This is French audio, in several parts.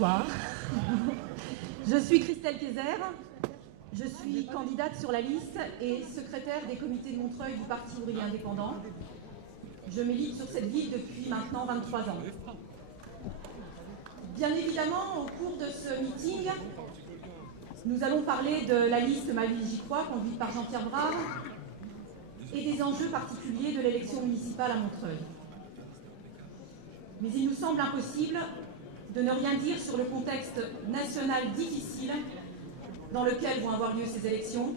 Bonsoir. Je suis Christelle Kayser. Je suis candidate sur la liste et secrétaire des comités de Montreuil du Parti ouvrier indépendant. Je milite sur cette ville depuis maintenant 23 ans. Bien évidemment, au cours de ce meeting, nous allons parler de la liste Ma Ville J'y crois, conduite par Jean-Pierre Brave, et des enjeux particuliers de l'élection municipale à Montreuil. Mais il nous semble impossible de ne rien dire sur le contexte national difficile dans lequel vont avoir lieu ces élections,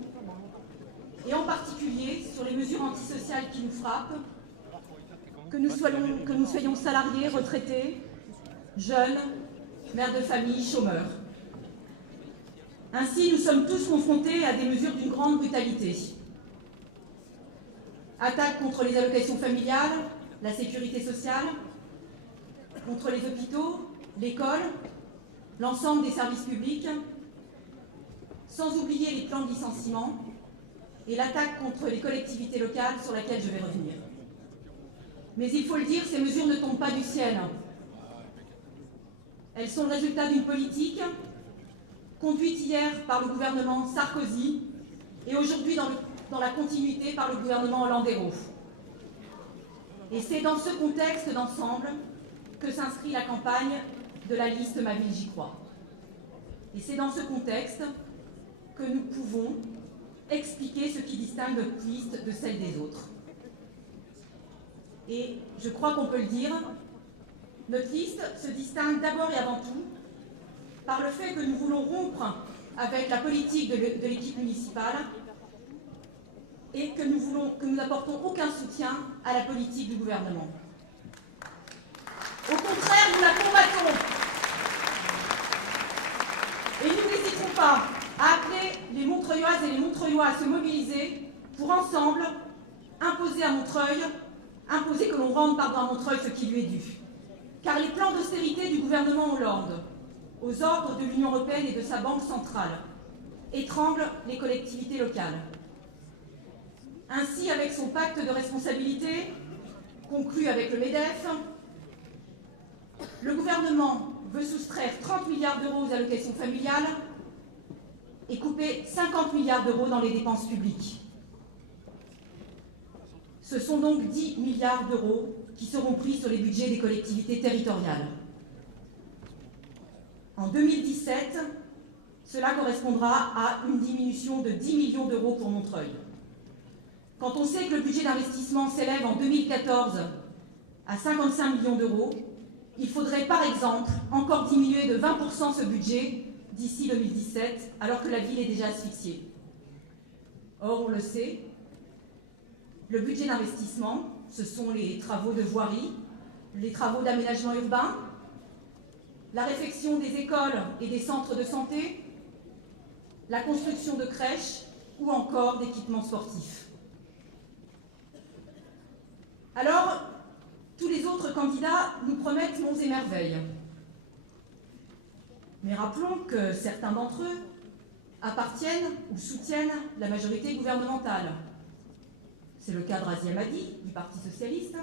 et en particulier sur les mesures antisociales qui nous frappent, que nous soyons salariés, retraités, jeunes, mères de famille, chômeurs. Ainsi, nous sommes tous confrontés à des mesures d'une grande brutalité. Attaques contre les allocations familiales, la sécurité sociale, contre les hôpitaux, l'école, l'ensemble des services publics, sans oublier les plans de licenciement et l'attaque contre les collectivités locales sur laquelle je vais revenir. Mais il faut le dire, ces mesures ne tombent pas du ciel. Elles sont le résultat d'une politique conduite hier par le gouvernement Sarkozy et aujourd'hui dans la continuité par le gouvernement Hollande-Hérault. Et c'est dans ce contexte d'ensemble que s'inscrit la campagne de la liste Ma Ville J'y crois. Et c'est dans ce contexte que nous pouvons expliquer ce qui distingue notre liste de celle des autres. Et je crois qu'on peut le dire, notre liste se distingue d'abord et avant tout par le fait que nous voulons rompre avec la politique de l'équipe municipale et que nous n'apportons aucun soutien à la politique du gouvernement. Au contraire, nous la combattons. Et nous n'hésiterons pas à appeler les Montreuilloises et les Montreuillois à se mobiliser pour ensemble imposer que l'on rende à Montreuil ce qui lui est dû. Car les plans d'austérité du gouvernement Hollande, aux ordres de l'Union européenne et de sa banque centrale, étranglent les collectivités locales. Ainsi, avec son pacte de responsabilité, conclu avec le MEDEF, le gouvernement veut soustraire 30 milliards d'euros aux allocations familiales et couper 50 milliards d'euros dans les dépenses publiques. Ce sont donc 10 milliards d'euros qui seront pris sur les budgets des collectivités territoriales. En 2017, cela correspondra à une diminution de 10 millions d'euros pour Montreuil. Quand on sait que le budget d'investissement s'élève en 2014 à 55 millions d'euros, il faudrait par exemple encore diminuer de 20% ce budget d'ici 2017, alors que la ville est déjà asphyxiée. Or, on le sait, le budget d'investissement, ce sont les travaux de voirie, les travaux d'aménagement urbain, la réfection des écoles et des centres de santé, la construction de crèches ou encore d'équipements sportifs. Alors, tous les autres candidats nous promettent monts et merveilles. Mais rappelons que certains d'entre eux appartiennent ou soutiennent la majorité gouvernementale. C'est le cas de Razia Madi, du Parti socialiste,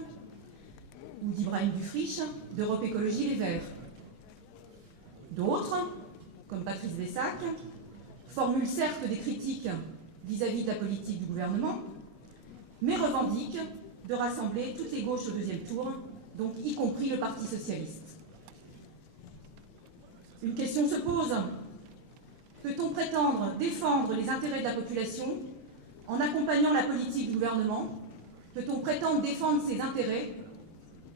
ou d'Ibrahim Dufriche, d'Europe Écologie Les Verts. D'autres, comme Patrice Bessac, formulent certes des critiques vis-à-vis de la politique du gouvernement, mais revendiquent de rassembler toutes les gauches au deuxième tour, donc y compris le Parti socialiste. Une question se pose. Peut-on prétendre défendre les intérêts de la population en accompagnant la politique du gouvernement? Peut-on prétendre défendre ses intérêts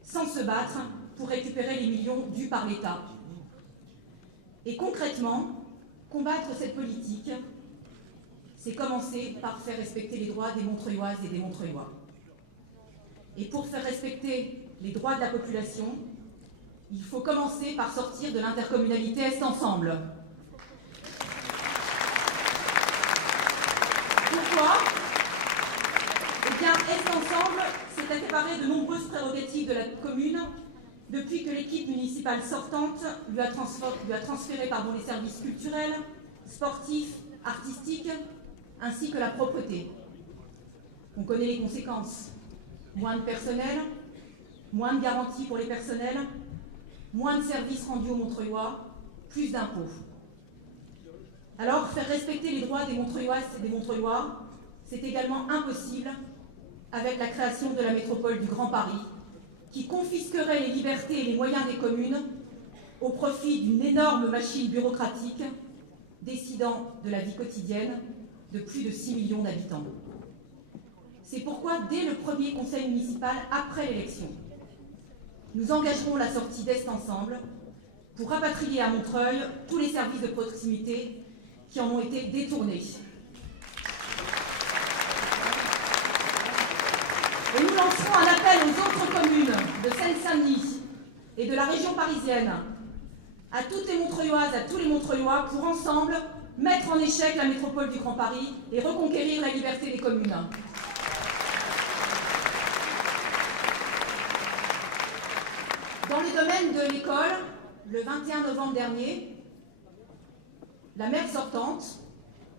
sans se battre pour récupérer les millions dus par l'État? Et concrètement, combattre cette politique, c'est commencer par faire respecter les droits des Montreuilloises et des Montreuillois. Et pour faire respecter les droits de la population, il faut commencer par sortir de l'intercommunalité Est Ensemble. Pourquoi? Eh bien, Est Ensemble s'est accaparé de nombreuses prérogatives de la commune depuis que l'équipe municipale sortante lui a transféré les services culturels, sportifs, artistiques, ainsi que la propreté. On connaît les conséquences. Moins de personnel, moins de garanties pour les personnels, moins de services rendus aux Montreuillois, plus d'impôts. Alors, faire respecter les droits des Montreuilloises et des Montreuillois, c'est également impossible avec la création de la métropole du Grand Paris, qui confisquerait les libertés et les moyens des communes au profit d'une énorme machine bureaucratique décidant de la vie quotidienne de plus de 6 millions d'habitants. C'est pourquoi, dès le premier conseil municipal après l'élection, nous engagerons la sortie d'Est Ensemble pour rapatrier à Montreuil tous les services de proximité qui en ont été détournés. Et nous lancerons un appel aux autres communes de Seine-Saint-Denis et de la région parisienne, à toutes les Montreuilloises, à tous les Montreuillois, pour ensemble mettre en échec la métropole du Grand Paris et reconquérir la liberté des communes. Dans les domaines de l'école, le 21 novembre dernier, la maire sortante,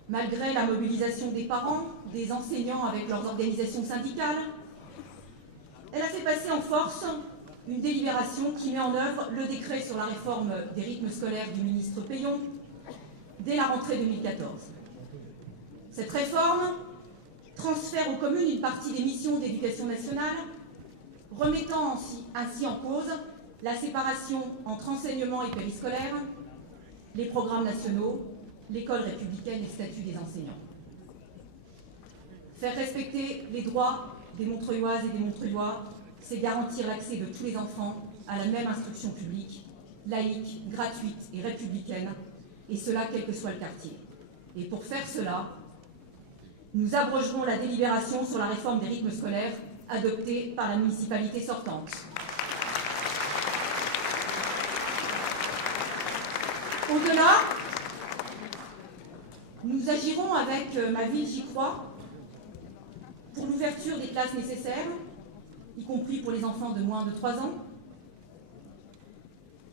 malgré la mobilisation des parents, des enseignants avec leurs organisations syndicales, elle a fait passer en force une délibération qui met en œuvre le décret sur la réforme des rythmes scolaires du ministre Peillon dès la rentrée 2014. Cette réforme transfère aux communes une partie des missions d'éducation nationale, remettant ainsi en cause la séparation entre enseignement et périscolaire, les programmes nationaux, l'école républicaine et le statut des enseignants. Faire respecter les droits des Montreuilloises et des Montreuillois, c'est garantir l'accès de tous les enfants à la même instruction publique, laïque, gratuite et républicaine, et cela quel que soit le quartier. Et pour faire cela, nous abrogerons la délibération sur la réforme des rythmes scolaires adoptée par la municipalité sortante. Au-delà, nous agirons avec ma ville, j'y crois, pour l'ouverture des classes nécessaires, y compris pour les enfants de moins de 3 ans.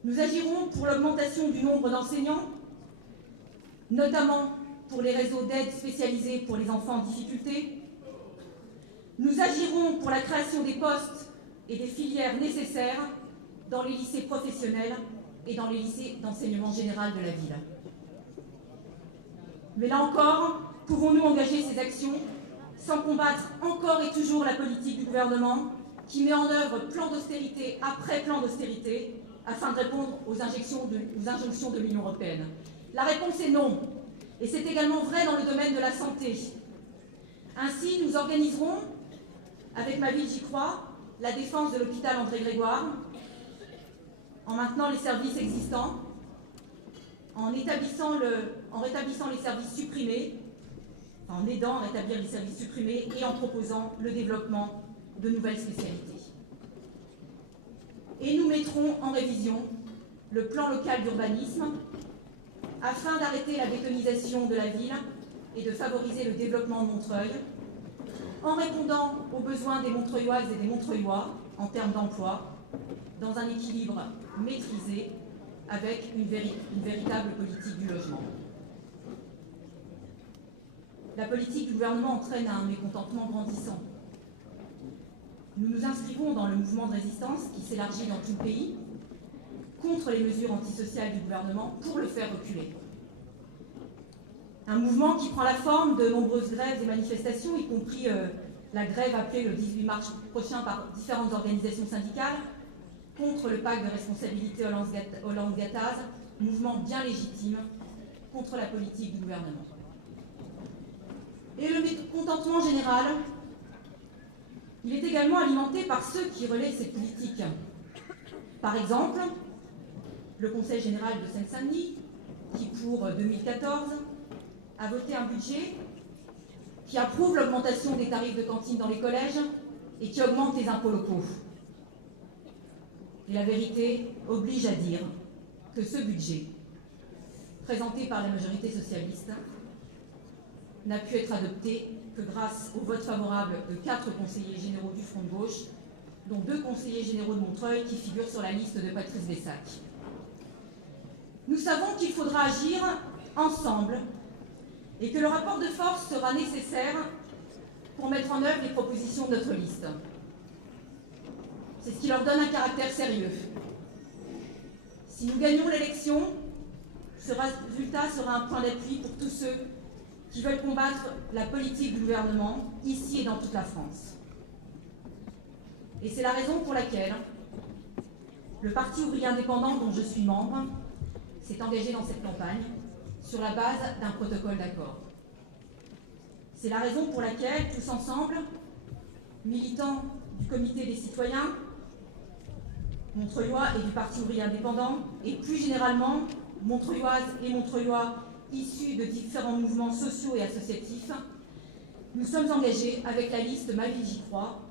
Nous agirons pour l'augmentation du nombre d'enseignants, notamment pour les réseaux d'aide spécialisés pour les enfants en difficulté. Nous agirons pour la création des postes et des filières nécessaires dans les lycées professionnels et dans les lycées d'enseignement général de la ville. Mais là encore, pouvons-nous engager ces actions sans combattre encore et toujours la politique du gouvernement qui met en œuvre plan d'austérité après plan d'austérité afin de répondre aux injonctions de l'Union européenne? La réponse est non. Et c'est également vrai dans le domaine de la santé. Ainsi, nous organiserons, avec ma ville, j'y crois, la défense de l'hôpital André Grégoire, en maintenant les services existants, en rétablissant les services supprimés, en aidant à rétablir les services supprimés et en proposant le développement de nouvelles spécialités. Et nous mettrons en révision le plan local d'urbanisme afin d'arrêter la bétonisation de la ville et de favoriser le développement de Montreuil, en répondant aux besoins des Montreuilloises et des Montreuillois en termes d'emploi, dans un équilibre maîtrisé avec une véritable politique du logement. La politique du gouvernement entraîne un mécontentement grandissant. Nous nous inscrivons dans le mouvement de résistance qui s'élargit dans tout le pays contre les mesures antisociales du gouvernement pour le faire reculer. Un mouvement qui prend la forme de nombreuses grèves et manifestations, y compris la grève appelée le 18 mars prochain par différentes organisations syndicales contre le pacte de responsabilité Hollande-Gattaz, mouvement bien légitime contre la politique du gouvernement. Et le mécontentement général, il est également alimenté par ceux qui relaient cette politique. Par exemple, le Conseil général de Seine-Saint-Denis, qui pour 2014 a voté un budget qui approuve l'augmentation des tarifs de cantine dans les collèges et qui augmente les impôts locaux. Et la vérité oblige à dire que ce budget, présenté par la majorité socialiste, n'a pu être adopté que grâce au vote favorable de 4 conseillers généraux du Front de gauche, dont 2 conseillers généraux de Montreuil qui figurent sur la liste de Patrice Bessac. Nous savons qu'il faudra agir ensemble et que le rapport de force sera nécessaire pour mettre en œuvre les propositions de notre liste. C'est ce qui leur donne un caractère sérieux. Si nous gagnons l'élection, Ce résultat sera un point d'appui pour tous ceux qui veulent combattre la politique du gouvernement, ici et dans toute la France. Et c'est la raison pour laquelle le Parti ouvrier indépendant, dont je suis membre, s'est engagé dans cette campagne sur la base d'un protocole d'accord. C'est la raison pour laquelle, tous ensemble, militants du Comité des citoyens montreuillois et du Parti ouvrier indépendant, et plus généralement montreuilloises et montreuillois issus de différents mouvements sociaux et associatifs, nous sommes engagés avec la liste Ma Ville J'y crois,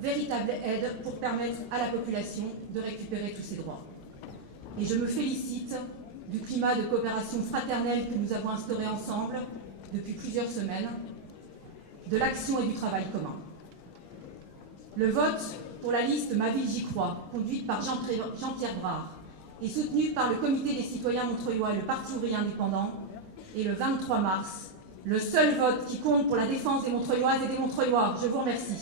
véritable aide pour permettre à la population de récupérer tous ses droits. Et je me félicite du climat de coopération fraternelle que nous avons instauré ensemble depuis plusieurs semaines, de l'action et du travail commun. Le vote pour la liste Ma Ville J'y crois, conduite par Jean-Pierre Brard, et soutenue par le Comité des citoyens montreuillois et le Parti ouvrier indépendant, et le 23 mars, le seul vote qui compte pour la défense des Montreuilloises et des Montreuillois. Je vous remercie.